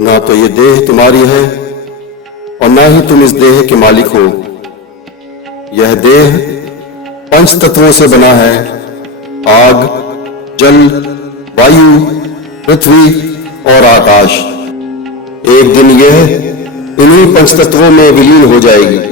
ना तो ये देह तुम्हारी है और ना ही तुम इस देह के मालिक हो। यह देह पंच तत्वों से बना है, आग, जल, वायु, पृथ्वी और आकाश। एक दिन यह इन्हीं पंच तत्वों में विलीन हो जाएगी।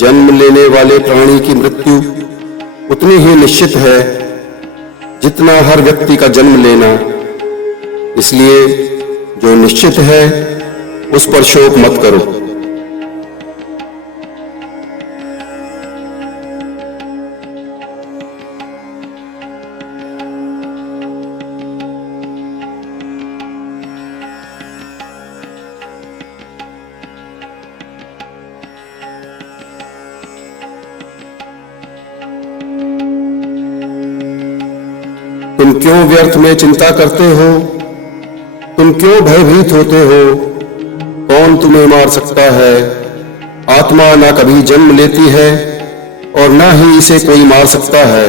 जन्म लेने वाले प्राणी की मृत्यु उतनी ही निश्चित है जितना हर व्यक्ति का जन्म लेना। इसलिए जो निश्चित है उस पर शोक मत करो। तुम क्यों व्यर्थ में चिंता करते हो? तुम क्यों भयभीत होते हो? कौन तुम्हें मार सकता है? आत्मा ना कभी जन्म लेती है और ना ही इसे कोई मार सकता है।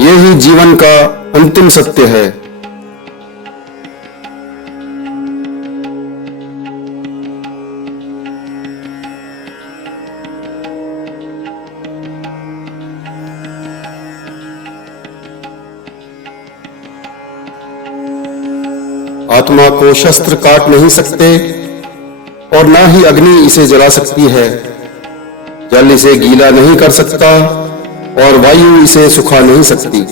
यही जीवन का अंतिम सत्य है। आत्मा को शस्त्र काट नहीं सकते और ना ही अग्नि इसे जला सकती है। जल इसे गीला नहीं कर सकता और वायु इसे सुखा नहीं सकती।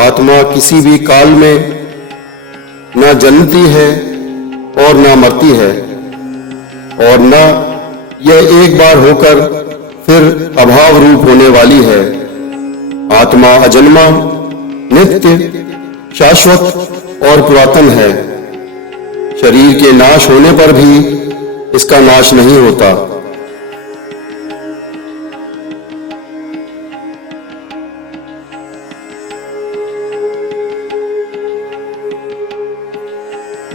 आत्मा किसी भी काल में न जन्मती है और न मरती है और न यह एक बार होकर फिर अभाव रूप होने वाली है। आत्मा अजन्मा, नित्य, शाश्वत और पुरातन है। शरीर के नाश होने पर भी इसका नाश नहीं होता।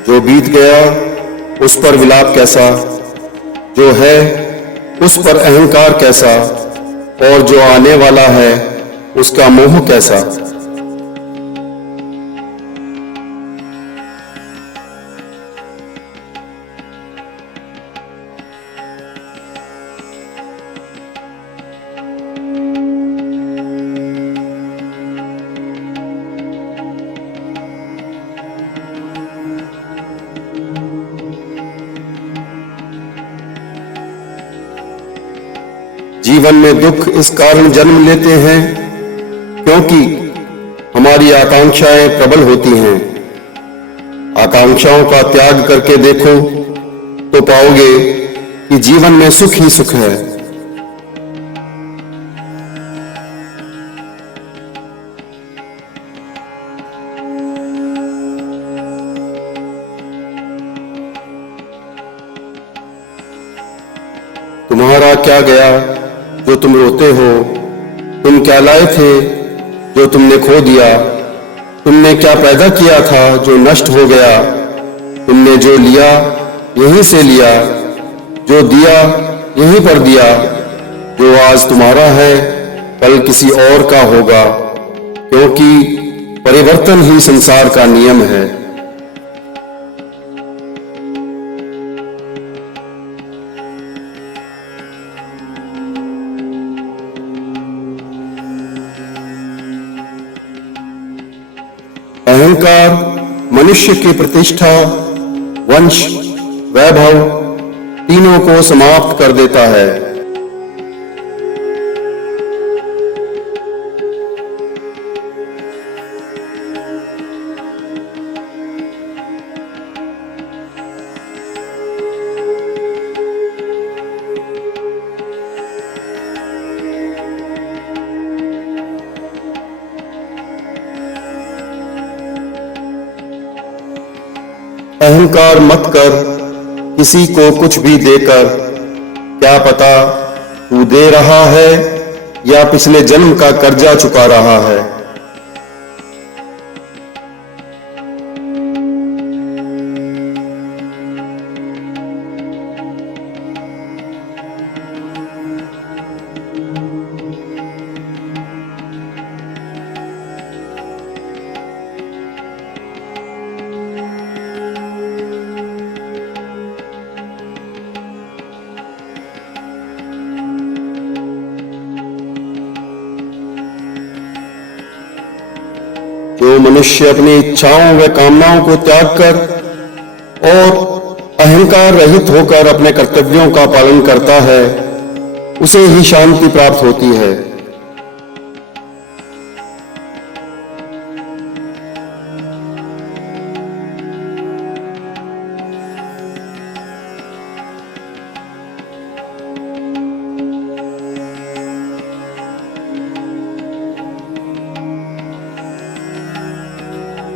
जो बीत गया उस पर विलाप कैसा, जो है उस पर अहंकार कैसा, और जो आने वाला है उसका मोह कैसा। जीवन में दुख इस कारण जन्म लेते हैं क्योंकि हमारी आकांक्षाएं प्रबल होती हैं। आकांक्षाओं का त्याग करके देखो तो पाओगे कि जीवन में सुख ही सुख है। तुम्हारा क्या गया जो तुम रोते हो? तुम क्या लाए थे जो तुमने खो दिया? तुमने क्या पैदा किया था जो नष्ट हो गया? तुमने जो लिया यहीं से लिया, जो दिया यहीं पर दिया। जो आज तुम्हारा है कल किसी और का होगा, क्योंकि परिवर्तन ही संसार का नियम है। अहंकार मनुष्य की प्रतिष्ठा, वंश, वैभव तीनों को समाप्त कर देता है। अहंकार मत कर किसी को कुछ भी देकर, क्या पता तू दे रहा है या पिछले जन्म का कर्जा चुका रहा है। जो मनुष्य अपनी इच्छाओं व कामनाओं को त्याग कर और अहंकार रहित होकर अपने कर्तव्यों का पालन करता है, उसे ही शांति प्राप्त होती है।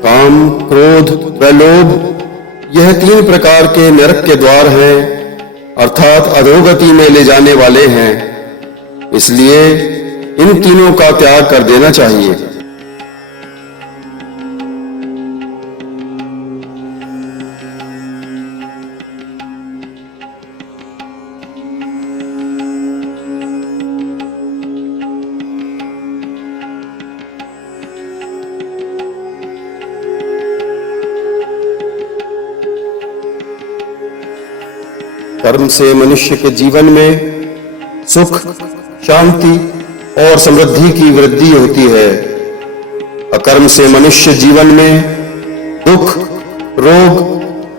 काम, क्रोध व लोभ यह 3 प्रकार के नरक के द्वार हैं, अर्थात अधोगति में ले जाने वाले हैं। इसलिए इन तीनों का त्याग कर देना चाहिए। कर्म से मनुष्य के जीवन में सुख, शांति और समृद्धि की वृद्धि होती है। अकर्म से मनुष्य जीवन में दुख, रोग,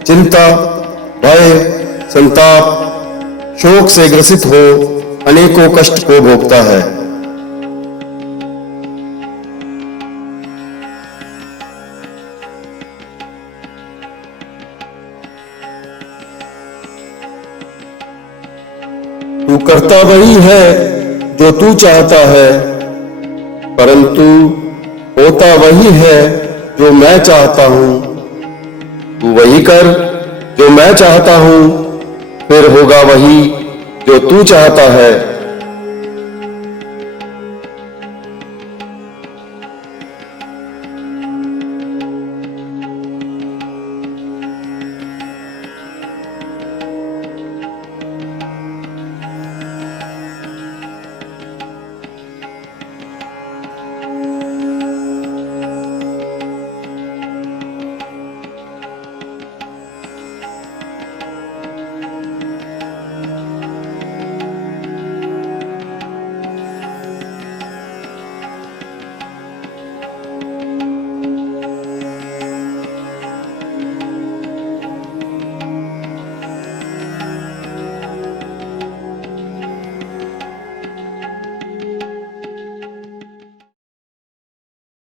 चिंता, भय, संताप, शोक से ग्रसित हो अनेकों कष्ट को भोगता है। तू करता वही है जो तू चाहता है, परंतु होता वही है जो मैं चाहता हूं। तू वही कर जो मैं चाहता हूं, फिर होगा वही जो तू चाहता है।